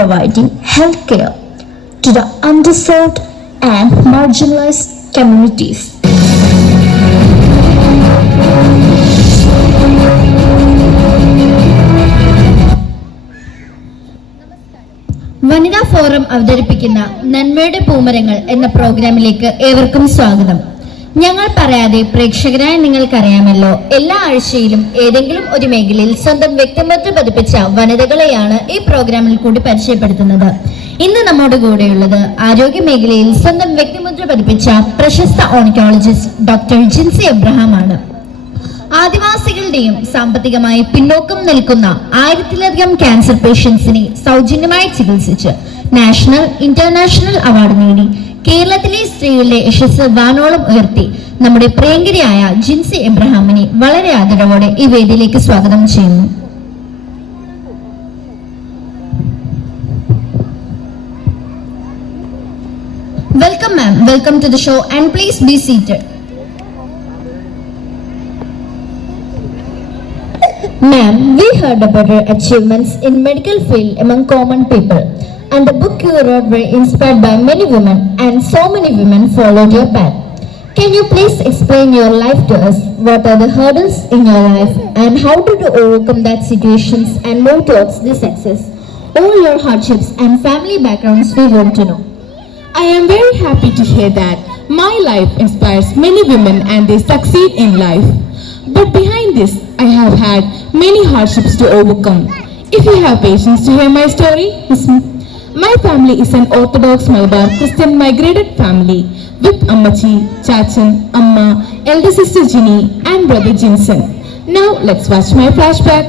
providing healthcare to the underserved and marginalized communities. വനിതാ forum അവതരിപ്പിക്കുന്ന നന്മയുടെ പൂമരങ്ങൾ എന്ന പ്രോഗ്രാമിലേക്ക് ഏവർക്കും സ്വാഗതം. ഞങ്ങൾ പറയാതെ പ്രേക്ഷകരായ നിങ്ങൾക്കറിയാമല്ലോ, എല്ലാ ആഴ്ചയിലും ഏതെങ്കിലും ഒരു മേഖലയിൽ സ്വന്തം വ്യക്തിമുദ്ര പതിപ്പിച്ച വനിതകളെയാണ് ഈ പ്രോഗ്രാമിൽ കൂടി പരിചയപ്പെടുത്തുന്നത്. ഇന്ന് നമ്മോട് കൂടെയുള്ളത് ആരോഗ്യ മേഖലയിൽ സ്വന്തം വ്യക്തിമുദ്ര പതിപ്പിച്ച പ്രശസ്ത ഓൺകോളജിസ്റ്റ് ഡോക്ടർ ജിൻസി എബ്രഹാം ആണ്. ആദിവാസികളുടെയും സാമ്പത്തികമായി പിന്നോക്കം നിൽക്കുന്ന 1000-ലധികം ക്യാൻസർ പേഷ്യൻസിനെ സൗജന്യമായി ചികിത്സിച്ച് നാഷണൽ ഇന്റർനാഷണൽ അവാർഡ് നേടി കേരളത്തിലെ സ്ത്രീകളുടെ യശസ് വാനോളം ഉയർത്തി നമ്മുടെ പ്രിയങ്കരിയായ ജിൻസി എബ്രഹാമിനെ വളരെ ആദരവോടെ ഈ വേദിയിലേക്ക് സ്വാഗതം ചെയ്യുന്നു. Welcome ma'am, welcome to the show and please be seated. Ma'am, we heard about your achievements in medical field among common people, and the book you wrote were inspired by many women, and so many women followed your path. Can you please explain your life to us? What are the hurdles in your life, and how did you overcome that situations and move towards the success? All your hardships and family backgrounds we want to know. I am very happy to hear that my life inspires many women and they succeed in life. But behind this, I have had many hardships to overcome. If you have patience to hear my story, my family is an Orthodox Malabar Christian migrated family with Ammachi, Chachan, Amma, elder sister Ginny and brother Jinsen. Now let's watch my flashback.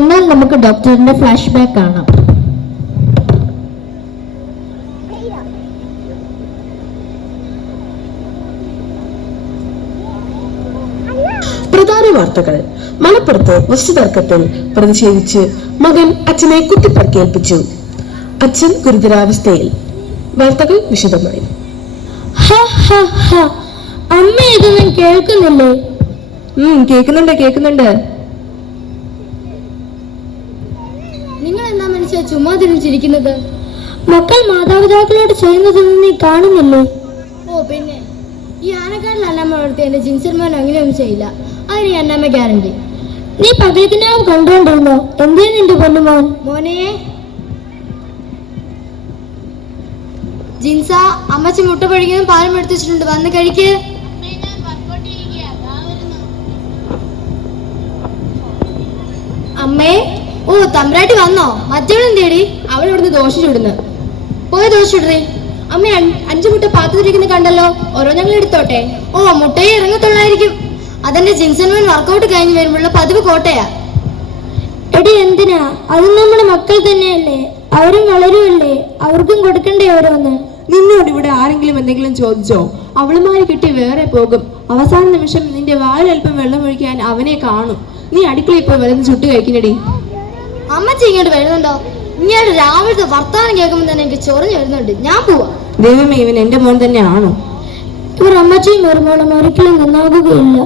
എന്നാൽ നമുക്ക് ഡോക്ടറിന്റെ flashback കാണാം. പ്രധാന വാർത്തകൾ. മലപ്പുറത്ത് വസ്തുതർക്കത്തിൽ പ്രതിഷേധിച്ച് മകൻ അച്ഛനെ കുത്തിപ്പരിക്കേൽപ്പിച്ചു. അച്ഛൻ ഗുരുതരാവസ്ഥയിൽ. വാർത്തകൾ വിശദമായി. അമ്മ ഇതൊന്നും കേൾക്കുന്നില്ലേ? കേൾക്കുന്നുണ്ട്. നിങ്ങൾ എന്താ മനുഷ്യ ചുമ്മാ തിരിച്ചിരിക്കുന്നത്? മക്കൾ മാതാപിതാക്കളോട് ചെയ്യുന്നതൊന്നും നീ കാണുന്നില്ലേ? ഓ പിന്നെ, ഈ ആനക്കാരിൽ അന്നമ്മ വളർത്തി എന്റെ ജിൻസന്മാൻ അങ്ങനെയൊന്നും ചെയ്യില്ല. അതിന് അന്നമ്മ ഗ്യാരണ്ടി. നീ പകൽക്കിനാവ് കണ്ടുകൊണ്ടിരുന്നോ? എന്തേ നിന്റെ പൊന്നുമോൻ? മോനെ ജിൻസ, അമ്മച്ചി മുട്ട പൊഴിക്കുന്നതും പാലും എടുത്തു വെച്ചിട്ടുണ്ട്, വന്ന് കഴിക്ക്. അമ്മേ, ഓ തമ്പ്രാട്ടി വന്നോ? മറ്റവളെന്തേടി? അവൾ ഇവിടുന്ന് ദോശ ചുടുന്നു. പോയി ദോശ ചുടേ. അമ്മ 5 മുട്ട പാത്രത്തിരിക്കുന്ന കണ്ടല്ലോ, ഓരോ ഞങ്ങൾ എടുത്തോട്ടെ. ഓ മുട്ടയെ ഇറങ്ങത്തുള്ളായിരിക്കും. അതെന്റെ ജിൻസന്മാൻ വർക്കൗട്ട് കഴിഞ്ഞ് വരുമ്പോഴുള്ള പതിവ് കോട്ടയാ. എടി എന്തിനാ? അത് നമ്മുടെ മക്കൾ തന്നെയല്ലേ, അവരും വളരുമല്ലേ, അവർക്കും കൊടുക്കണ്ടേ ഓരോന്ന്. നിന്നോട് ഇവിടെ ആരെങ്കിലും എന്തെങ്കിലും ചോദിച്ചോ? അവളുമാര് കിട്ടി വേറെ പോകും. അവസാന നിമിഷം നിന്റെ വാലൽപ്പം വെള്ളം ഒഴിക്കാൻ അവനെ കാണും. നീ അടുക്കളയിൽ പോയി വരുന്ന ചുട്ട് കഴിക്കുന്നടി. അമ്മച്ചി ഇങ്ങോട്ട് വരുന്നുണ്ടോ? ഇങ്ങോട്ട് രാവിലത്തെ വർത്താനം കേൾക്കുമ്പോൾ തന്നെ എനിക്ക് ചൊറിഞ്ഞു വരുന്നുണ്ട്. ഞാൻ പോവാ. ദൈവമേ, ഇവൻ എന്റെ മോൻ തന്നെയാണോ? ഇവർ അമ്മച്ചിയും വരുമ്പോഴും ഒരിക്കലും നന്നാകുകയില്ല.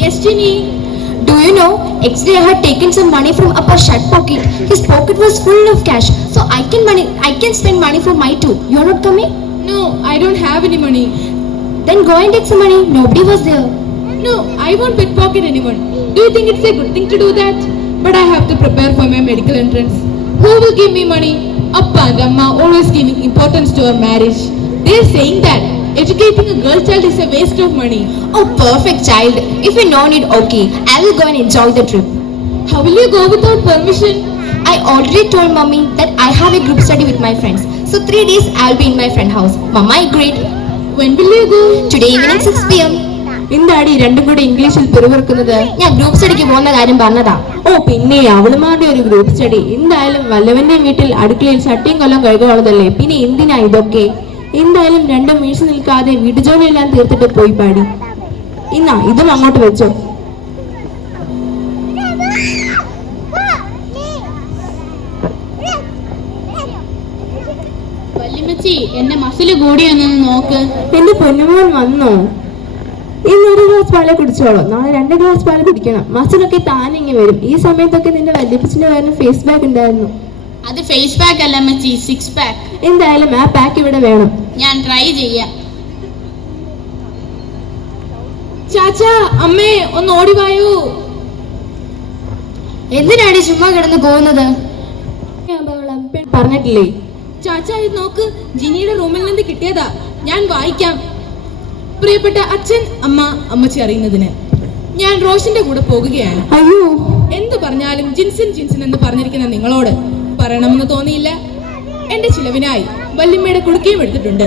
Yes, Ginny. Do you know, yesterday I had taken some money from Appa's shirt pocket. His pocket was full of cash, so I can spend money for my too. You are not coming? No, I don't have any money. Then go and take some money. Nobody was there. No, I won't pickpocket anyone. Do you think it's a good thing to do that? But I have to prepare for my medical entrance. Who will give me money? Appa and Amma always giving importance to our marriage. They're saying that educating a girl child is a waste of money. Oh, perfect child. If you no need, okay. I will go and enjoy the trip. How will you go without permission? I already told mommy that I have a group study with my friends. So 3 days I will be in my friend house. Mama agreed. When will you go? Today evening 6 p.m. എന്താടി രണ്ടും കൂടി ഇംഗ്ലീഷിൽ പിറുപിറുക്കുന്നത്? ഞാൻ group സ്റ്റഡിക്ക് പോകുന്ന കാര്യം പറഞ്ഞതാ. ഓ പിന്നെ, അവളുമാരുടെ ഒരു ഗ്രൂപ്പ് സ്റ്റഡി. എന്തായാലും വല്ലവന്റെ വീട്ടിൽ അടുക്കളയിൽ ചട്ടിയും കൊല്ലം കഴുകുള്ളതല്ലേ, പിന്നെ എന്തിനാ ഇതൊക്കെ? എന്തായാലും രണ്ടും വീഴ്ച നിൽക്കാതെ വീട്ടുജോലിയെല്ലാം തീർത്തിട്ട് പോയി പാടി. ഇന്നാ ഇതും അങ്ങോട്ട് വെച്ചോ. വല്യമ്മച്ചി, എന്റെ മസില് കൂടിയൊന്നു നോക്ക്. എന്റെ പൊന്നുമോൻ വന്നോ? ഇന്നൊരു ഗ്ലാസ് പാലേ കുടിച്ചോളൂ, നാളെ 2 ഗ്ലാസ് പാല് കുടിക്കണം. മസിലൊക്കെ താനിങ്ങി വരും. ഈ സമയത്തൊക്കെ നിന്റെ വല്യപ്പച്ചന്റെ പേരിന് ഫേസ് പാക്ക് ഉണ്ടായിരുന്നു. അത് ഫേസ് പാക്ക് അല്ല മച്ചി, 6 പാക്ക്. എന്തായാലും ആ പാക്ക് ഇവിടെ വേണം. ഞാൻ ട്രൈ ചെയ്യാം. ചാച്ചാ, അമ്മേ, ഒന്ന് ഓടിവായൂ. എന്തിനാണ് ചുമ്മാ കിടന്ന് പോകുന്നത്? പറഞ്ഞിട്ടില്ലേ? ചാച്ചാ, ഇത് നോക്ക്, ജിനിയുടെ റൂമിൽ നിന്ന് കിട്ടിയതാ. ഞാൻ വായിക്കാം. പ്രിയപ്പെട്ട അച്ഛൻ, അമ്മ, അമ്മച്ചി അറിയുന്നതിന് ഞാൻ റോഷന്റെ കൂടെ പോകുകയാണ്. അയ്യോ, എന്ത് പറഞ്ഞാലും ജിൻസൻ ജിൻസൻ എന്ന് പറഞ്ഞിരിക്കുന്ന നിങ്ങളോട് പറയണമെന്ന് തോന്നിയില്ല. എന്റെ ചിലവിനായി വല്യമ്മയുടെ കുടുക്കയും എടുത്തിട്ടുണ്ട്.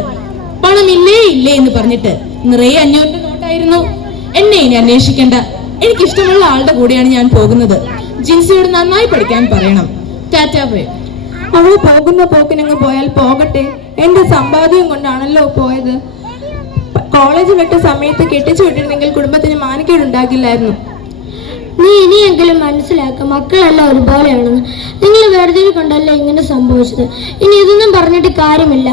പണം ഇല്ലേ ഇല്ലേ എന്ന് പറഞ്ഞിട്ട് നിറയെ 500 നോട്ടായിരുന്നു. എന്നെ ഇനി അന്വേഷിക്കണ്ട. എനിക്കിഷ്ടമുള്ള ആളുടെ കൂടെയാണ് ഞാൻ പോകുന്നത്. ജിൻസിയോട് നന്നായി പഠിക്കാൻ പറയണം. Tata bye. അവള് പോകുന്ന പോക്കിനങ്ങ് പോയാൽ പോകട്ടെ. എന്റെ സമ്പാദ്യം കൊണ്ടാണല്ലോ പോയത്. കോളേജ് വിട്ട സമയത്ത് കെട്ടിച്ചു വിട്ടിരുന്നെങ്കിൽ കുടുംബത്തിന് മാനക്കേടുണ്ടാകില്ലായിരുന്നു. നീ ഇനിയെങ്കിലും മനസ്സിലാക്കുക, മക്കളെല്ലാം ഒരുപോലെയാണെന്ന്. നിങ്ങൾ വേർതിരിവ് കൊണ്ടല്ലേ ഇങ്ങനെ സംഭവിച്ചത്. ഇനി ഇതൊന്നും പറഞ്ഞിട്ട് കാര്യമില്ല.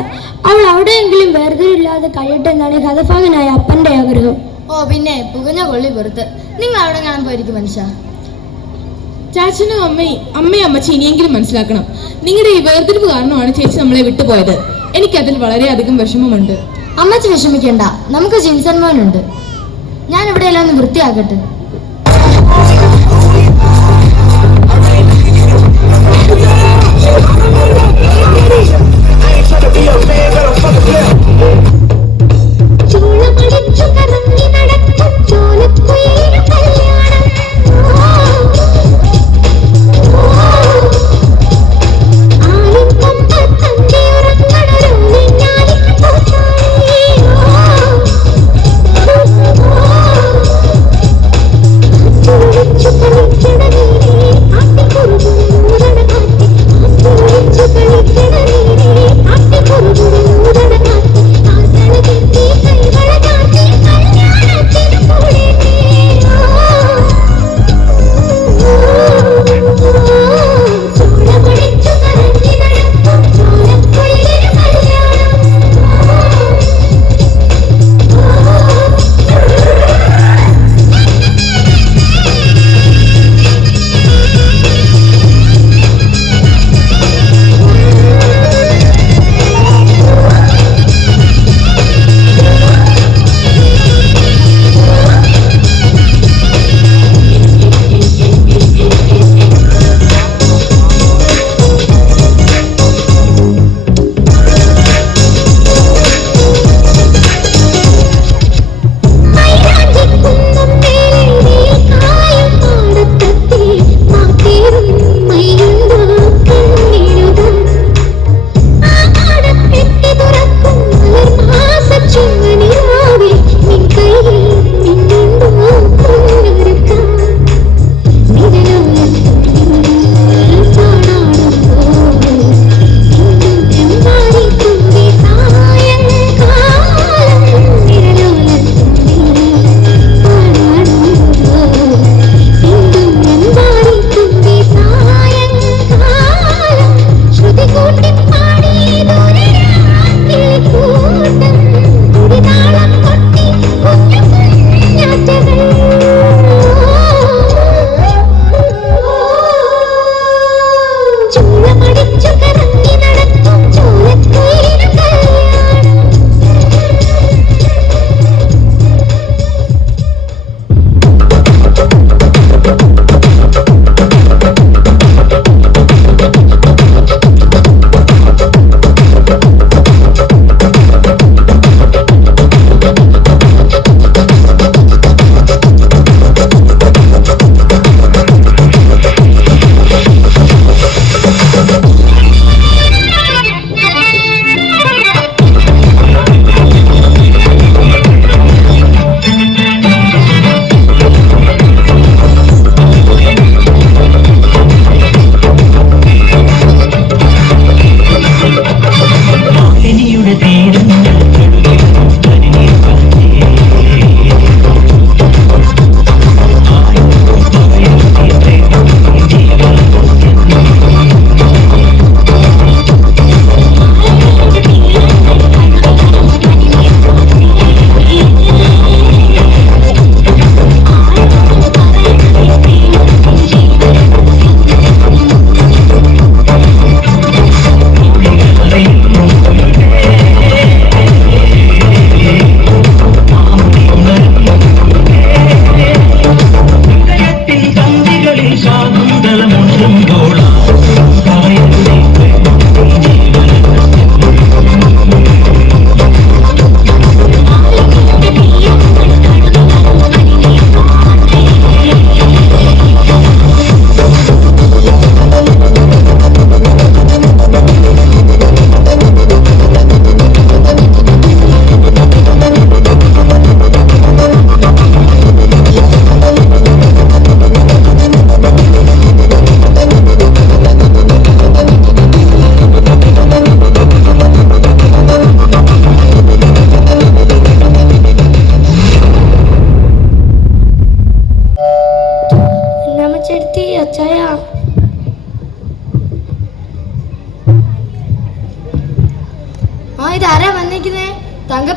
അവൾ അവിടെയെങ്കിലും വേർതിരിവില്ലാതെ കഴിയട്ടെ എന്നാണ് ഹതഭാഗനായ അപ്പന്റെ ആഗ്രഹം. ഓ പിന്നെ പുകഞ്ഞ കൊള്ളി പുറത്ത്. നിങ്ങൾ അവിടെ കാണാൻ പോയിരിക്കും മനുഷ്യ. ചാച്ചനും അമ്മയും അമ്മച്ചി ഇനിയെങ്കിലും മനസ്സിലാക്കണം. നിങ്ങളുടെ ഈ വേർതിരിവ് കാരണമാണ് ചേച്ചി നമ്മളെ വിട്ടുപോയത്. എനിക്കതിൽ വളരെയധികം വിഷമമുണ്ട്. അമ്മച്ചി വിഷമിക്കണ്ട, നമുക്ക് ജിൻസൺ മോനുണ്ട്. ഞാൻ ഇവിടെ എല്ലാം ഒന്ന് വൃത്തിയാക്കട്ടെ.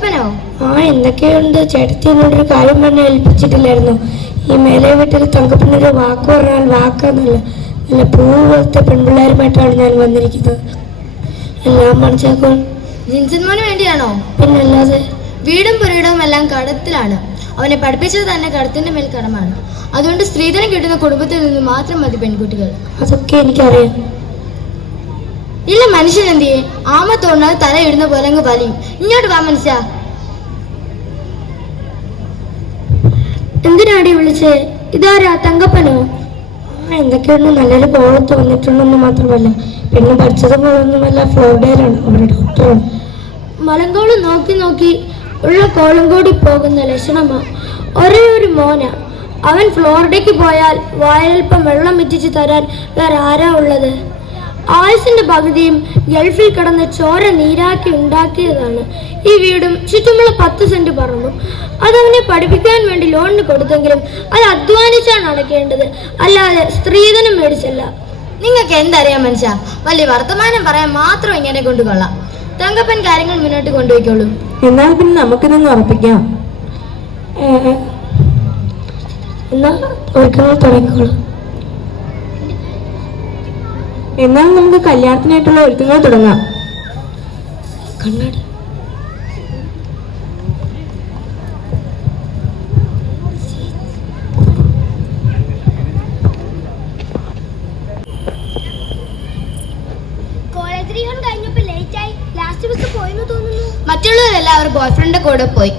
തങ്കപ്പനോ? ആ എന്തൊക്കെയുണ്ട്, ചേട്ടത്തി എന്നോടൊരു കാര്യം പറഞ്ഞ് ഏൽപ്പിച്ചിട്ടില്ലായിരുന്നു. ഈ മേലെ വീട്ടിൽ തങ്കപ്പനൊരു വാക്ക് പറഞ്ഞാൽ വാക്കാന്നല്ല, നല്ല പൂവ് പോലത്തെ പെൺപിള്ളേരുമായിട്ടാണ് ഞാൻ വന്നിരിക്കുന്നത്. എല്ലാം മനസ്സിലാക്കും. ജിൻസൻ മോന് വേണ്ടിയാണോ? പിന്നല്ലാതെ. വീടും പുരയിടവും എല്ലാം കടത്തിലാണ്. അവനെ പഠിപ്പിച്ചത് തന്നെ കടത്തിന്റെ മേൽ കടമാണ്. അതുകൊണ്ട് സ്ത്രീധനം കിട്ടുന്ന കുടുംബത്തിൽ നിന്ന് മാത്രം മതി പെൺകുട്ടികൾ. അതൊക്കെ എനിക്കറിയാം. ഇല്ല മനുഷ്യൻ എന്തിയെ ആമത്തോണ്ടാൽ തലയിടുന്ന പോലെ അങ്ങ് വലിയും. ഇങ്ങോട്ട് വാ മനുഷ്യ. എന്തിനാടി വിളിച്ചേ? ഇതാരാ, തങ്കപ്പനോ? ആ എന്തൊക്കെയുണ്ട്, നല്ലൊരു കോളത്ത് വന്നിട്ടുണ്ടെന്ന് മാത്രമല്ല പിന്നെ പഠിച്ചത് പോലൊന്നുമല്ല, ഫ്ലോറിഡയിലാണ്, അവിടെ ഡോക്ടറാണ്. മലങ്കോട് നോക്കി നോക്കി ഉള്ള കോളം കൂടി പോകുന്ന ലക്ഷണമാ. ഒരേ ഒരു മോന, അവൻ ഫ്ലോറിഡയ്ക്ക് പോയാൽ വായൽപ്പം വെള്ളം ഇറ്റിച്ച് തരാൻ വേറെ ആരാ ഉള്ളത്? ആയുസിന്റെ പകുതിയും ഗൾഫിൽ കിടന്ന് ചോര നീരാക്കി ഉണ്ടാക്കിയതാണ് ഈ വീടും ചുറ്റുമുള്ള 10 സെന്റ് പറമ്പും. അതവനെ പഠിപ്പിക്കാൻ വേണ്ടി ലോണിന് കൊടുത്തെങ്കിലും അത് അധ്വാനിച്ചാണ് അടയ്ക്കേണ്ടത്, അല്ലാതെ സ്ത്രീധനം മേടിച്ചല്ല. നിങ്ങൾക്ക് എന്തറിയാം മനുഷ്യ? വലിയ വർത്തമാനം പറയാൻ മാത്രം ഇങ്ങനെ കൊണ്ടുകൊള്ളാം. തങ്കപ്പൻ കാര്യങ്ങൾ മുന്നോട്ട് കൊണ്ടുപോയിക്കോളൂ. എന്നാൽ പിന്നെ നമുക്കിതൊന്ന് ഉറപ്പിക്കാം. എന്നാ ഒരുക്കങ്ങൾ തുടങ്ങിക്കോളൂ. എന്നാൽ നമുക്ക് കല്യാണത്തിനായിട്ടുള്ള ഒരുക്കങ്ങൾ തുടങ്ങാം. കണ്ണാടി മറ്റുള്ളവരെല്ലാം അവർ ബോയ്ഫ്രണ്ടിന്റെ കൂടെ പോയി.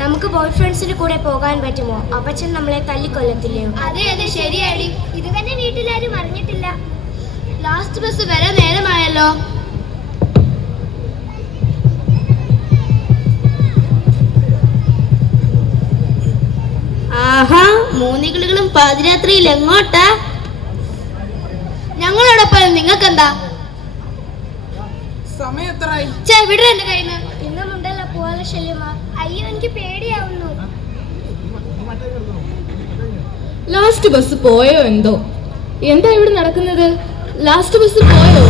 നമുക്ക് ബോയ് ഫ്രണ്ട്സിന്റെ കൂടെ പോകാൻ പറ്റുമോ? അപ്പച്ചൻ നമ്മളെ തല്ലിക്കൊല്ലത്തില്ലയോ? അതെ അതെ ശരിയായി. ഇത് തന്നെ വീട്ടിലാരും അറിഞ്ഞിട്ടില്ല. ലാസ്റ്റ് ബസ് വരെ നേരമായല്ലോ. ആഹാ, മൂന്നിക്കിളികളും പാതിരാത്രിയിൽ എങ്ങോട്ടാ? ഞങ്ങളോടൊപ്പം നിങ്ങൾക്കെന്താ? വിടര എന്റെ കയ്യിൽ നിന്ന്. ഇന്നുമുണ്ടല്ലോ പോലെ ശല്യമാ. അയ്യോ എനിക്ക് പേടിയാവുന്നു. ലാസ്റ്റ് ബസ് പോയോ എന്തോ? എന്താ ഇവിടെ നടക്കുന്നത്? ലാസ്റ്റ് ബസ് പോയോ?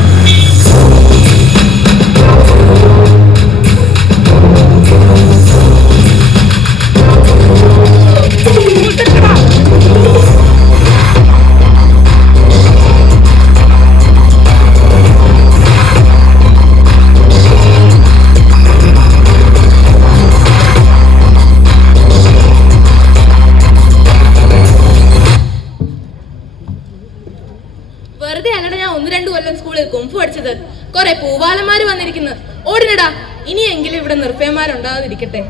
വെറുതെ അല്ലട ഞാൻ 1-2 കൊല്ലം സ്കൂളിൽ കുംഫു പഠിച്ചത്. കുറെ പൂവാലന്മാര് വന്നിരിക്കുന്നു. ഓടിനടാ, ഇനിയെങ്കിലും ഇവിടെ നിർഭയന്മാരുണ്ടാകാതിരിക്കട്ടെ.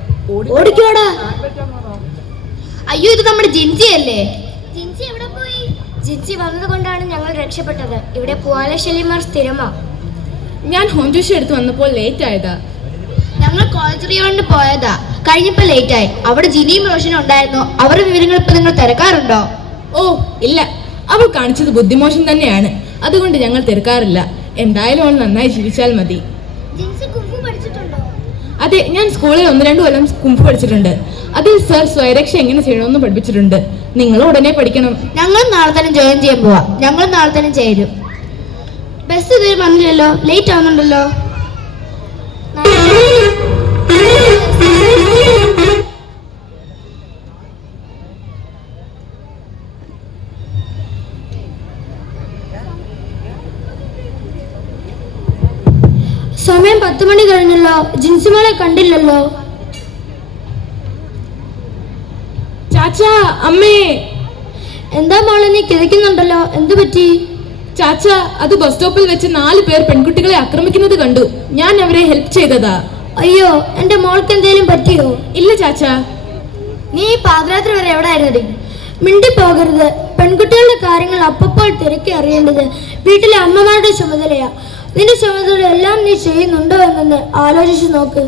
ഓടിക്കോടാ. അയ്യോ, ഇത് നമ്മുടെ ജിൻസി അല്ലേ? ജിൻസി എവിടെ പോയി? ജിൻസി വന്നതുകൊണ്ടാണ് ഞങ്ങൾ രക്ഷപ്പെട്ടത്. ഇവിടെ പൂവാലശല്യമാർ സ്ഥിരമാ. ഞാൻ ഹോം ട്യൂഷൻ എടുത്ത് വന്നപ്പോൾ ലേറ്റ് ആയതാ. ഞങ്ങൾ കോളേജ് റീവണ്ടിന് പോയതാ. കഴിഞ്ഞപ്പോ ലേറ്റ് ആയി. അവിടെ ജിനിയും റോഷനും ഉണ്ടായിരുന്നു. അവരുടെ വിവരങ്ങൾ ഇപ്പൊ നിങ്ങൾ തിരക്കാറുണ്ടോ? ഓ ഇല്ല, അവൾ കാണിച്ചത് ബുദ്ധിമോശം തന്നെയാണ്. അതുകൊണ്ട് ഞങ്ങൾ തിരക്കാറില്ല. എന്തായാലും അവൾ നന്നായി ജീവിച്ചാൽ മതി. ജിൻസി കുംഫു പഠിച്ചിട്ടുണ്ടോ? അതെ, ഞാൻ സ്കൂളിൽ 1-2 കൊല്ലം കുംഫു പഠിച്ചിട്ടുണ്ട്. അതിൽ സർ സ്വയരക്ഷ എങ്ങനെ ചെയ്യണമെന്ന് പഠിപ്പിച്ചിട്ടുണ്ട്. നിങ്ങൾ ഉടനെ പഠിക്കണം. ഞങ്ങൾ നാളെ തന്നെ ജോയിൻ ചെയ്യാൻ പോവാ. ഞങ്ങൾ നാളെ തന്നെ ചേരും. ബസ് ഇതുവരെ വന്നില്ലല്ലോ, ലേറ്റ് ആവുന്നുണ്ടല്ലോ. സമയം 10 മണി കഴിഞ്ഞല്ലോ. ജിൻസിമോളെ കണ്ടില്ലല്ലോ. ചാച്ചാ, അമ്മേ. എന്താ മോളെ നീ കിതയ്ക്കുന്നുണ്ടല്ലോ, എന്തു പറ്റി? ചാച്ചാ, അത് ബസ് സ്റ്റോപ്പിൽ വെച്ച് 4 പേർ പെൺകുട്ടികളെ ആക്രമിക്കുന്നത് കണ്ടു. ഞാൻ അവരെ ഹെൽപ്പ് ചെയ്തതാ. അയ്യോ, എന്റെ മോൾക്ക് എന്തേലും പറ്റിയോ? ഇല്ല ചാച്ചാ. നീ പാതിരാത്രി വരെ എവിടെ ആയിരുന്നടി? മിണ്ടി പോകരുത്. പെൺകുട്ടികളുടെ കാര്യങ്ങൾ അപ്പപ്പോൾ തിരക്കി അറിയേണ്ടത് വീട്ടിലെ അമ്മമാരുടെ ചുമതലയാ. നിന്റെ ചുമതല എല്ലാം നീ ചെയ്യുന്നുണ്ടോ എന്നൊന്ന് ആലോചിച്ചു നോക്ക്.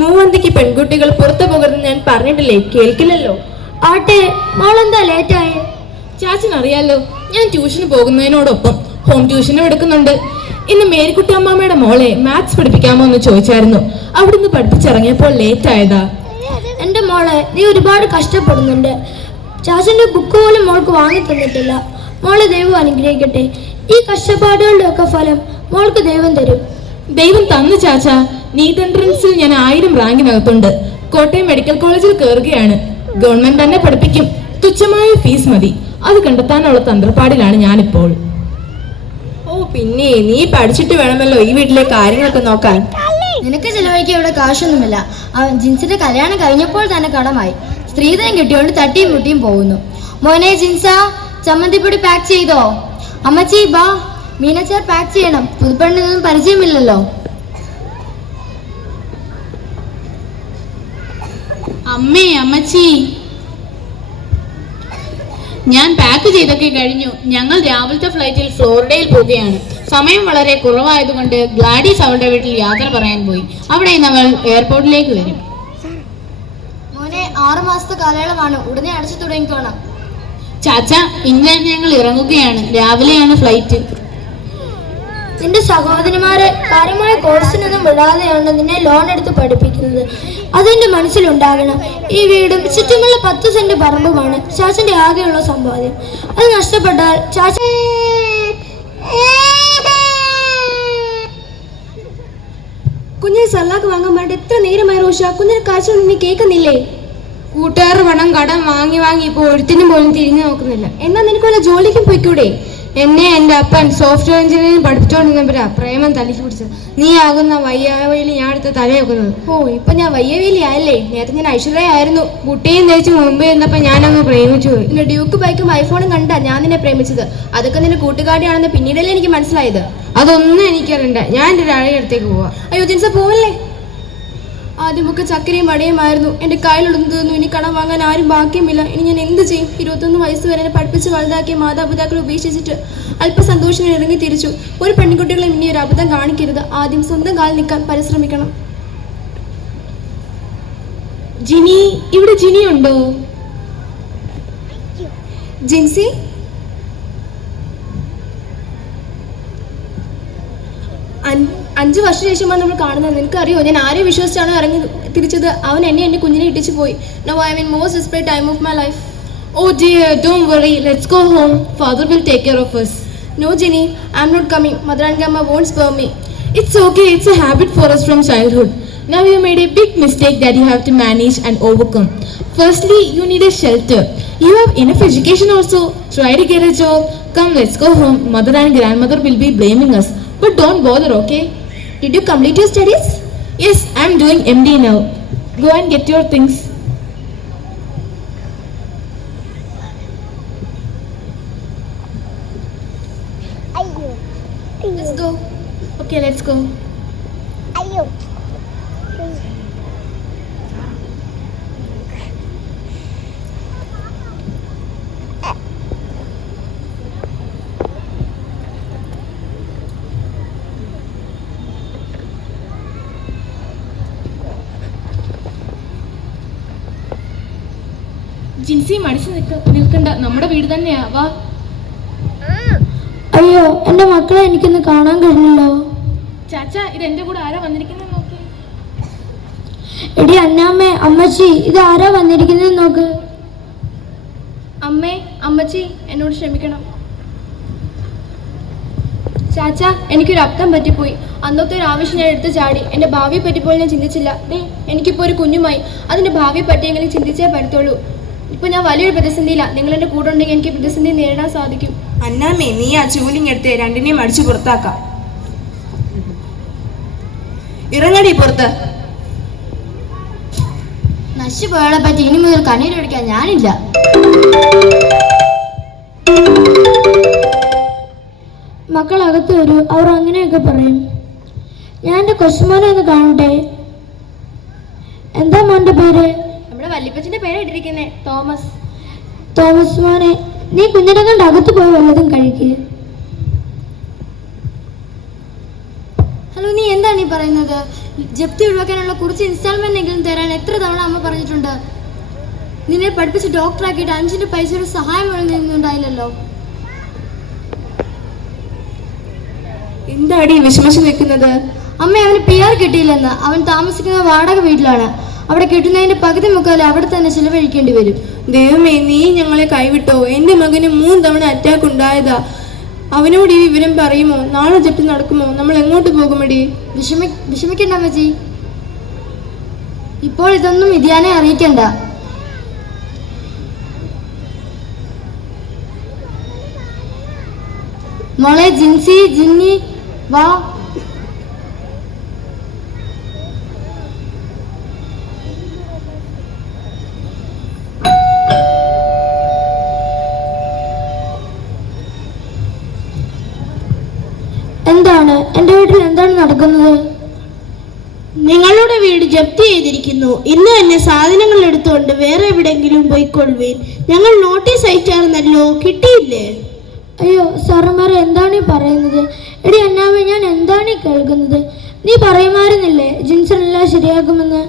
മൂവന്തിക്ക് പെൺകുട്ടികൾ പുറത്തു പോകരുതെന്ന് ഞാൻ പറഞ്ഞിട്ടില്ലേ, കേൾക്കില്ലല്ലോ. ആട്ടെ, മോളെന്താ ലേറ്റായേ? ചാച്ചനറിയാലോ, ഞാൻ ട്യൂഷന് പോകുന്നതിനോടൊപ്പം ഹോം ട്യൂഷനും എടുക്കുന്നുണ്ട്. ഇന്ന് മേരിക്കുട്ടി അമ്മാമ്മയുടെ മോളെ മാത്സ് പഠിപ്പിക്കാമോ എന്ന് ചോദിച്ചായിരുന്നു. അവിടുന്ന് പഠിപ്പിച്ചിറങ്ങിയപ്പോൾ ലേറ്റ് ആയതാ. എന്റെ മോളെ, നീ ഒരുപാട് കഷ്ടപ്പെടുന്നുണ്ട്. ചാച്ചന്റെ ബുക്ക് പോലും മോൾക്ക് വാങ്ങി തന്നിട്ടില്ല. മോളെ ദൈവം അനുഗ്രഹിക്കട്ടെ. ഈ കഷ്ടപ്പാടുകളുടെ ഒക്കെ ഫലം മോൾക്ക് ദൈവം തരും. ദൈവം തന്നു ചാച്ച. നീറ്റ് എൻട്രൻസിൽ ഞാൻ 1000 റാങ്കിനകത്തുണ്ട്. കോട്ടയം മെഡിക്കൽ കോളേജിൽ കയറുകയാണ്. ഗവൺമെന്റ് തന്നെ പഠിപ്പിക്കും. തുച്ഛമായ ഫീസ് മതി. അത് കണ്ടെത്താനുള്ള തന്ത്രപ്പാടിലാണ് ഞാനിപ്പോൾ. ഓ പിന്നെ നീ പഠിച്ചിട്ട് വേണമല്ലോ ഈ വീട്ടിലെ കാര്യങ്ങളൊക്കെ നോക്കാൻ. നിനക്ക് ചിലവഴിക്കാൻ ഇവിടെ കാശൊന്നുമില്ല. അവൻ ജിൻസിന്റെ കല്യാണം കഴിഞ്ഞപ്പോൾ തന്നെ കടമായി. സ്ത്രീധനം കിട്ടിയോണ്ട് തട്ടിയും മുട്ടിയും പോകുന്നു. മോനെ ജിൻസ, ചമ്മന്തിപ്പൊടി പാക്ക് ചെയ്തോ? അമ്മച്ചി ബാ, മീനച്ചാർ പാക്ക് ചെയ്യണം. പുതുപ്പെണ്ണിനൊന്നും പരിചയമില്ലല്ലോ. അമ്മേ, അമ്മച്ചി, ഞാൻ പാക്ക് ചെയ്തൊക്കെ കഴിഞ്ഞു. ഞങ്ങൾ രാവിലത്തെ ഫ്ലൈറ്റിൽ ഫ്ലോറിഡയിൽ പോവുകയാണ്. സമയം വളരെ കുറവായതുകൊണ്ട് ഗ്ലാഡീസ് അവളുടെ വീട്ടിൽ യാത്ര പറയാൻ പോയി. അവിടെ നിന്ന് അവൾ എയർപോർട്ടിലേക്ക് വരും. മോനെ 6 മാസത്തെ കാലയളവാണ്, ഉടനെ അടച്ചു തുടങ്ങിക്കോണം. ചാച്ച, ഇന്ന് ഞങ്ങൾ ഇറങ്ങുകയാണ്. രാവിലെയാണ് ഫ്ലൈറ്റ്. നിന്റെ സഹോദരിമാരെ കാര്യമായ കോഴ്സിനൊന്നും വിടാതെയാണ് നിന്നെ ലോൺ എടുത്ത് പഠിപ്പിക്കുന്നത്. അതെന്റെ മനസ്സിലുണ്ടാകണം. ഈ വീടും ചുറ്റുമുള്ള 10 സെന്റ് പറമ്പുമാണ് ചാച്ചന്റെ ആകെയുള്ള സമ്പാദ്യം. അത് നഷ്ടപ്പെട്ടാൽ ചാച്ച കുഞ്ഞിന് സല്ലാക്ക് വാങ്ങാൻ വേണ്ടി എത്ര നേരമായി റോഷ? കുഞ്ഞിന് കാഴ്ച നീ കേൾക്കുന്നില്ലേ? കൂട്ടുകാർ പണം കടം വാങ്ങി ഇപ്പോൾ ഒരുത്തിനും പോലും തിരിഞ്ഞു നോക്കുന്നില്ല. എന്നാ നിനക്ക് വല്ല ജോലിക്കും പോയിക്കൂടെ? എന്നെ എൻ്റെ അപ്പൻ സോഫ്റ്റ്വെയർ എഞ്ചിനീയറിംഗ് പഠിപ്പിച്ചോണ്ടിരുന്നപ്പോഴാ പ്രേമം തല്ലിച്ചു പിടിച്ചത്. നീ ആകുന്ന വയ്യാവയിൽ ഞാൻ എടുത്ത് തലയൊക്കുന്നത്. ഓ, ഇപ്പൊ ഞാൻ വയ്യവേലി ആയല്ലേ? നേരത്തെ ഞാൻ ഐശ്വര്യ ആയിരുന്നു. കുട്ടിയും ധരിച്ച് മുമ്പേ ഇരുന്നപ്പോ ഞാനങ്ങ് പ്രേമിച്ചു പോയി. നിന്റെ ഡ്യൂക്ക് ബൈക്കും ഐഫോണും കണ്ടാ ഞാൻ നിന്നെ പ്രേമിച്ചത്. അതൊക്കെ നിന്റെ കൂട്ടുകാരിയാണെന്ന് പിന്നീടല്ലേ എനിക്ക് മനസ്സിലായത്. അതൊന്നും എനിക്കറിയണ്ട. ഞാൻ എൻ്റെ രാഴയുടെ അടുത്തേക്ക് പോവാ. അയ്യോ ജിൻസ, പോവല്ലേ. ആദ്യമൊക്കെ ചക്കരയും വടയുമായിരുന്നു എൻ്റെ കയ്യിലുള്ളത്. ഇനി കടം വാങ്ങാൻ ആരും ബാക്കിയുമില്ല. ഇനി ഞാൻ എന്ത് ചെയ്യും? 21 വയസ്സ് വരെ എന്നെ പഠിപ്പിച്ച് വലുതാക്കിയ മാതാപിതാക്കളെ ഉപേക്ഷിച്ചിട്ട് അല്പ സന്തോഷം ഇറങ്ങി തിരിച്ചു. ഒരു പെൺകുട്ടികളും ഇനി ഒരു അബദ്ധം കാണിക്കരുത്. ആദ്യം സ്വന്തം കാലിൽ നിൽക്കാൻ പരിശ്രമിക്കണം. ജിനി, ഇവിടെ ജിനി ഉണ്ടോ? ജിൻസി, 5 വർഷം ശേഷമാണ് നമ്മൾ കാണുന്നത്. നിനക്കറിയോ ഞാൻ ആരെ വിശ്വസിച്ചാണ് ഇറങ്ങി തിരിച്ചത്? അവൻ എന്നെ കുഞ്ഞിനെ ഇട്ടിച്ചു പോയി. Now I am in most desperate time of my life. Oh dear, don't worry. Let's go home. Father will take care of us. No Ginny, I'm not coming. Mother and Grandma won't spare me. It's okay. It's a habit for us from childhood. Now you made a big mistake that you have to manage and overcome. Firstly, you need a shelter. You have enough education also. Try to get a job. Come, let's go home. Mother and grandmother will be blaming us. But don't bother, okay? Did you complete your studies? Yes, I'm doing MD now. Go and get your things. Let's go. Okay, let's go. Jincy, മടിച്ചു നിൽക്കണ്ട. നമ്മുടെ വീട് തന്നെയാ. വാ. അയ്യോ, എന്റെ മക്കളെ എനിക്കൊന്ന് കാണാൻ കഴിഞ്ഞല്ലോ. ചാച്ച, ഇത് എന്റെ കൂടെ ആരാ വന്നിരിക്കുന്നത് നോക്കി. എടി അന്നാമ്മേ, അമ്മച്ചി, ഇത് ആരാ വന്നിരിക്കുന്നത് നോക്ക്. അമ്മേ, അമ്മച്ചി, എന്നോട് ക്ഷമിക്കണം. ചാച്ച, എനിക്കൊരു അബദ്ധം പറ്റിപ്പോയി. അന്നത്തെ ഒരു ആവശ്യം ഞാൻ എടുത്തു ചാടി. എൻ്റെ ഭാവിയെ പറ്റിപ്പോലും ഞാൻ ചിന്തിച്ചില്ല. എനിക്കിപ്പോൾ ഒരു കുഞ്ഞുമായി. അതിൻ്റെ ഭാവിയെ പറ്റിയെങ്കിലും ചിന്തിച്ചേ പറ്റത്തുള്ളൂ. ഇപ്പൊ ഞാൻ വലിയൊരു പ്രതിസന്ധിയില്ല. നിങ്ങൾ എന്റെ കൂടെ ഉണ്ടെങ്കിൽ എനിക്ക് പ്രതിസന്ധി നേരിടാൻ സാധിക്കും. അന്നാമ്മേ, നീ ആ ചൂലിങ് എടുത്ത് രണ്ടിനെയും അടിച്ചു പുറത്താക്കാം. ഇറങ്ങടി പുറത്ത്. നശിപ്പോയാളെ പറ്റി ഇനി മുതൽ കണ്ണീരൊഴിക്കാൻ ഞാനില്ല. മക്കളകത്ത് വരൂ. അവർ അങ്ങനെയൊക്കെ പറയും. ഞാൻ എൻ്റെ കൊച്ചുമോനെ ഒന്ന് കാണട്ടെ. എന്താ മോന്റെ പേര്? നമ്മുടെ വല്യപ്പച്ചന്റെ പേര് ഇട്ടിരിക്കുന്നേ, തോമസ്. തോമസ് മോനെ, നീ കുഞ്ഞിനെ കണ്ട് അകത്ത് പോയി വല്ലതും കഴിക്കുക. ഹലോ, നീ എന്താണ് ഈ പറയുന്നത്? ജപ്തി ഒഴിവാക്കാനുള്ള കുറച്ച് ഇൻസ്റ്റാൾമെന്റ് എങ്കിലും തരാൻ എത്ര തവണ അമ്മ പറഞ്ഞിട്ടുണ്ട്. നിന്നെ പഠിപ്പിച്ച് ഡോക്ടറാക്കിയിട്ട് 5ന്റെ പൈസയുടെ സഹായം ഒന്നുണ്ടായില്ലല്ലോ. എന്താടി വിഷമിച്ചു നിൽക്കുന്നത്? അമ്മ, അവന് PR കിട്ടിയില്ലെന്ന്. അവൻ താമസിക്കുന്ന വാടക വീട്ടിലാണ്. അവിടെ കിട്ടുന്നതിന്റെ പകുതി മുക്കാൽ അവിടെ തന്നെ ചിലവഴിക്കേണ്ടി വരും. ദൈവമേ, നീ ഞങ്ങളെ കൈവിട്ടോ? എന്റെ മകന് 3 തവണ അറ്റാക്ക് ഉണ്ടായതാ. അവനോട് ഈ വിവരം പറയുമോ? നാളെ ജപ്തി നടക്കുമോ? നമ്മൾ എങ്ങോട്ട് പോകുമെടി? വിഷമിക്കണ്ട അമ്മച്ചി, ഇപ്പോൾ ഇതൊന്നും വിദ്യാനെ അറിയിക്കണ്ട. മോളെ ജിൻസി, ജിന്നി വാ. എന്താണ് എന്റെ വീട്ടിൽ എന്താണ് നടക്കുന്നത്? നിങ്ങളുടെ വീട് ജപ്തി ചെയ്തിരിക്കുന്നു. ഇന്ന് തന്നെ സാധനങ്ങൾ എടുത്തുകൊണ്ട് വേറെ എവിടെയെങ്കിലും പോയിക്കൊള്ളുവീൻ. ഞങ്ങൾ നോട്ടീസ് അയച്ചായിരുന്നല്ലോ, കിട്ടിയില്ലേ? അയ്യോ സാറന്മാരെ, എന്താണ് ഈ പറയുന്നത്? എടി അന്നാമ, ഞാൻ എന്താണ് ഈ കേൾക്കുന്നത്? നീ പറയുമായിരുന്നില്ലേ ജിൻസൺ എല്ലാം ശരിയാക്കുമെന്ന്?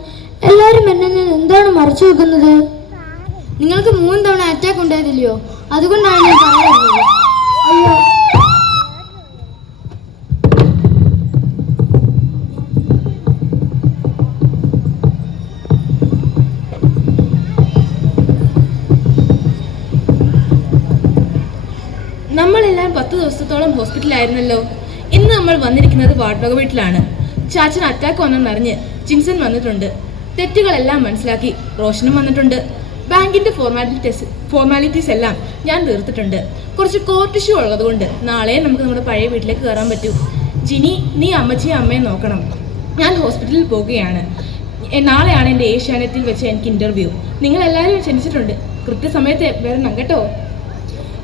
എല്ലാരും എന്നെ എന്താണ് മറച്ചു വെക്കുന്നത്? നിങ്ങൾക്ക് 3 തവണ അറ്റാക്ക് ഉണ്ടായതില്ലയോ? അതുകൊണ്ടാണ് ഞാൻ പറയുന്നത്. അയ്യോ, നമ്മളെല്ലാം 10 ദിവസത്തോളം ഹോസ്പിറ്റലായിരുന്നല്ലോ. ഇന്ന് നമ്മൾ വന്നിരിക്കുന്നത് വാർഡ്വക വീട്ടിലാണ്. ചാച്ചൻ അറ്റാക്ക് വന്നെന്നറിഞ്ഞ് ജിൻസൺ വന്നിട്ടുണ്ട്. തെറ്റുകളെല്ലാം മനസ്സിലാക്കി റോഷനും വന്നിട്ടുണ്ട്. ബാങ്കിന്റെ ഫോർമാലിറ്റീസ് എല്ലാം ഞാൻ തീർത്തിട്ടുണ്ട്. കുറച്ച് കോർട്ട് ഇഷ്യൂ ഉള്ളതുകൊണ്ട് നാളെ നമുക്ക് നമ്മുടെ പഴയ വീട്ടിലേക്ക് കയറാൻ പറ്റൂ. ജിനി, നീ അമ്മച്ചിയും അമ്മയെ നോക്കണം. ഞാൻ ഹോസ്പിറ്റലിൽ പോവുകയാണ്. നാളെയാണ് എൻ്റെ ഏഷ്യാനെറ്റിൽ വെച്ച് എനിക്ക് ഇൻ്റർവ്യൂ. നിങ്ങളെല്ലാവരും ക്ഷണിച്ചിട്ടുണ്ട്. കൃത്യസമയത്ത് വരണം കേട്ടോ.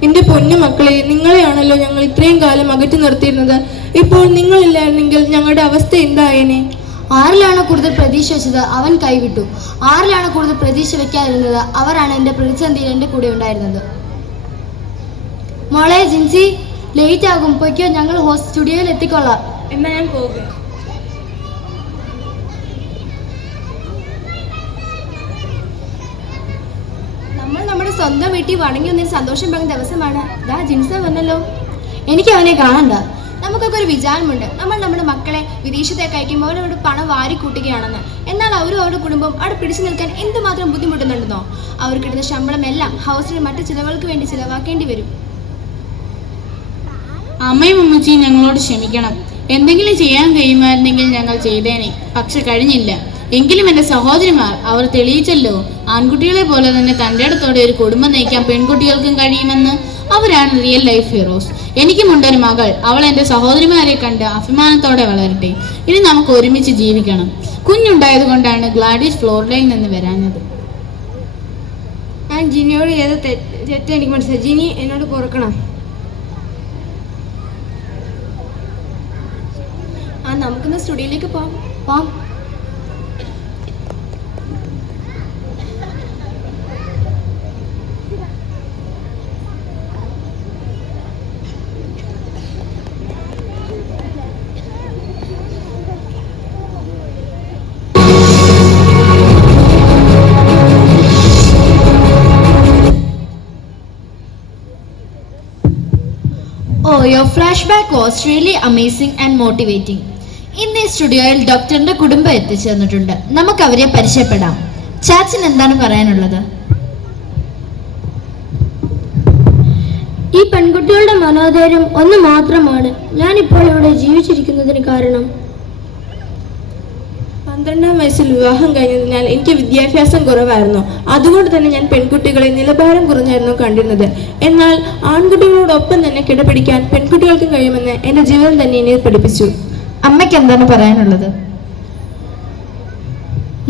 എന്റെ പൊന്നു മക്കളെ, നിങ്ങളെയാണല്ലോ ഞങ്ങൾ ഇത്രയും കാലം അകറ്റി നിർത്തിയിരുന്നത്. ഇപ്പോൾ നിങ്ങളില്ലായിരുന്നെങ്കിൽ ഞങ്ങളുടെ അവസ്ഥ എന്തായേനെ? ആരിലാണ് കൂടുതൽ പ്രതീക്ഷ വെച്ചത് അവൻ കൈവിട്ടു. ആരിലാണ് കൂടുതൽ പ്രതീക്ഷ വെക്കാതിരുന്നത് അവരാണ് എന്റെ പ്രതിസന്ധിയിൽ എന്റെ കൂടെ ഉണ്ടായിരുന്നത്. മോളെ ജിൻസി, ലേറ്റ് ആകും, പൊയ്ക്കോ. ഞങ്ങൾ സ്റ്റുഡിയോയിൽ എത്തിക്കൊള്ളാം. എന്നാ ഞാൻ പോകുക. നമ്മൾ നമ്മുടെ സ്വന്തം വീട്ടിൽ വണങ്ങി ഒന്നിന് സന്തോഷം പകർന്ന ദിവസമാണ്. ദാ ജിൻസൺ വന്നല്ലോ. എനിക്ക് അവനെ കാണണ്ട. നമുക്കൊക്കെ ഒരു വിചാരമുണ്ട്, നമ്മൾ നമ്മുടെ മക്കളെ വിദേശത്തേക്ക് അയക്കുമ്പോൾ അവരവിടെ പണം വാരി കൂട്ടുകയാണെന്ന്. എന്നാൽ അവരും അവരുടെ കുടുംബം അവിടെ പിടിച്ചു നിൽക്കാൻ എന്തുമാത്രം ബുദ്ധിമുട്ടുന്നുണ്ടെന്നോ? അവർ കിട്ടുന്ന ശമ്പളം എല്ലാം ഹൗസിലെ മറ്റു ചിലവുകൾക്ക് വേണ്ടി ചിലവാക്കേണ്ടി വരും. അമ്മയും അമ്മച്ചിയും ഞങ്ങളോട് ക്ഷമിക്കണം. എന്തെങ്കിലും ചെയ്യാൻ കഴിയുമായിരുന്നെങ്കിൽ ഞങ്ങൾ ചെയ്തേനെ. പക്ഷെ കഴിഞ്ഞില്ല. എങ്കിലും എൻ്റെ സഹോദരിമാർ അവർ തെളിയിച്ചല്ലോ, ആൺകുട്ടികളെ പോലെ തന്നെ തൻ്റെ അടുത്തോടെ ഒരു കുടുംബം നയിക്കാൻ പെൺകുട്ടികൾക്കും കഴിയുമെന്ന്. അവരാണ് റിയൽ ലൈഫ് ഹീറോസ്. എനിക്കുമുണ്ടൊരു മകൾ. അവൾ എൻ്റെ സഹോദരിമാരെ കണ്ട് അഭിമാനത്തോടെ വളരട്ടെ. ഇനി നമുക്ക് ഒരുമിച്ച് ജീവിക്കണം. കുഞ്ഞുണ്ടായത് കൊണ്ടാണ് ഗ്ലാഡീസ് ഫ്ലോറിഡയിൽ നിന്ന് വരാഞ്ഞത്. ഞാൻ ജിനിയോട് ചെയ്ത തെറ്റ് എനിക്ക് മനസ്സിലായി. ജിനി എന്നോട് പൊറുക്കണം. നമുക്കിന്ന് സ്റ്റുഡിയോയിലേക്ക് പോവാം. Oh, your flashback was really amazing and motivating. ഇന്ന് ഈ സ്റ്റുഡിയോയിൽ ഡോക്ടറിന്റെ കുടുംബം എത്തിച്ചേർന്നിട്ടുണ്ട്. നമുക്ക് അവരെ പരിചയപ്പെടാം. ചാച്ചൻ എന്താണ് പറയാനുള്ളത്? ഈ പെൺകുട്ടികളുടെ മനോധൈര്യം ഒന്ന് മാത്രമാണ് ഞാനിപ്പോൾ ഇവിടെ ജീവിച്ചിരിക്കുന്നതിന് കാരണം. 12-ാം വയസ്സിൽ വിവാഹം കഴിഞ്ഞതിനാൽ എനിക്ക് വിദ്യാഭ്യാസം കുറവായിരുന്നു. അതുകൊണ്ട് തന്നെ ഞാൻ പെൺകുട്ടികളെ നിലവാരം കുറഞ്ഞായിരുന്നു കണ്ടിരുന്നത്. എന്നാൽ ആൺകുട്ടികളോടൊപ്പം തന്നെ കിടപിടിക്കാൻ പെൺകുട്ടികൾക്കും കഴിയുമെന്ന് എൻ്റെ ജീവിതം തന്നെ എന്നെ പഠിപ്പിച്ചു. അമ്മയ്ക്ക് എന്താണ് പറയാനുള്ളത്?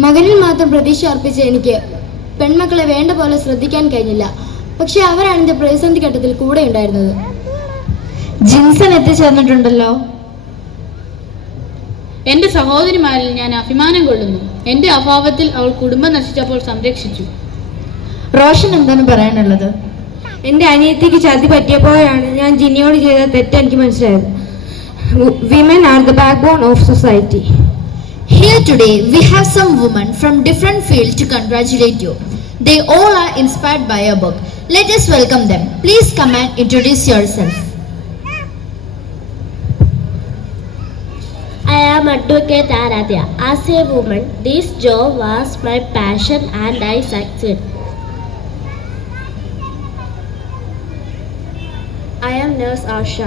മകനിൽ മാത്രം പ്രതീക്ഷ അർപ്പിച്ച എനിക്ക് പെൺമക്കളെ വേണ്ട പോലെ ശ്രദ്ധിക്കാൻ കഴിഞ്ഞില്ല. പക്ഷെ അവരാണ് എൻ്റെ പ്രതിസന്ധി ഘട്ടത്തിൽ കൂടെ ഉണ്ടായിരുന്നത്. ജിൻസൺ എത്തിച്ചേർന്നിട്ടുണ്ടല്ലോ. എൻ്റെ സഹോദരിമാരിൽ ഞാൻ അഭിമാനം കൊള്ളുന്നു. എൻ്റെ അഭാവത്തിൽ അവൾ കുടുംബം നശിച്ചപ്പോൾ സംരക്ഷിച്ചു. റോഷൻ എന്താണ് പറയാനുള്ളത്? എൻ്റെ അനിയത്തിക്ക് ചതി പറ്റിയപ്പോഴാണ് ഞാൻ ജിനിയോട് ചെയ്ത തെറ്റ് എനിക്ക് മനസ്സിലായത്. Women are the backbone of society. Here today we have some women from different fields to congratulate you. They all are inspired by your book. Let us welcome them. Please come and introduce yourself. I am Advocate Aradhya. As a woman, this job was my passion and I succeeded. I am nurse Asha.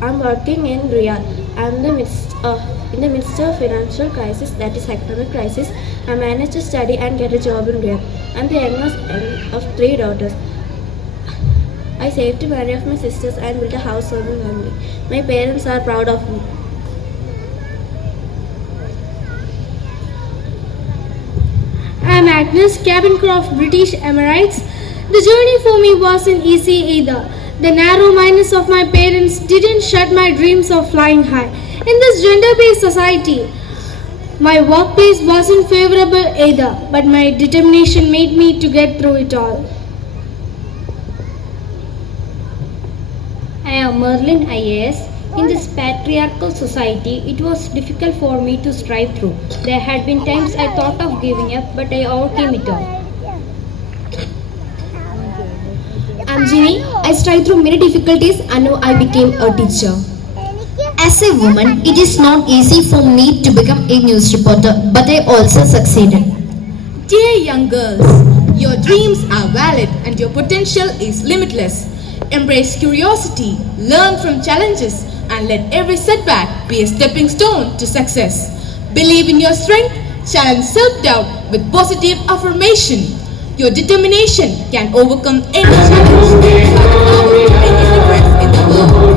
I'm working in Riyadh. In the midst of financial crisis, that is economic crisis, I managed to study and get a job in Riyadh. I'm the youngest of 3 daughters. I saved money of my sisters and built a house for my family. My parents are proud of me. I'm Agnes, cabin crew of British Emirates. The journey for me wasn't easy either. The narrow minds of my parents didn't shut my dreams of flying high. In this gender-based society, my workplace wasn't favorable either, but my determination made me to get through it all. I am Merlin IAS. In this patriarchal society, it was difficult for me to strive through. There had been times I thought of giving up, but I overcame it all. I'm Ginny. I strived through many difficulties and now I became a teacher. As a woman, it is not easy for me to become a news reporter, but I also succeeded. Dear young girls, your dreams are valid and your potential is limitless. Embrace curiosity, learn from challenges, and let every setback be a stepping stone to success. Believe in your strength, challenge self-doubt with positive affirmation. Your determination can overcome any challenge. You have the power to make a difference in the world.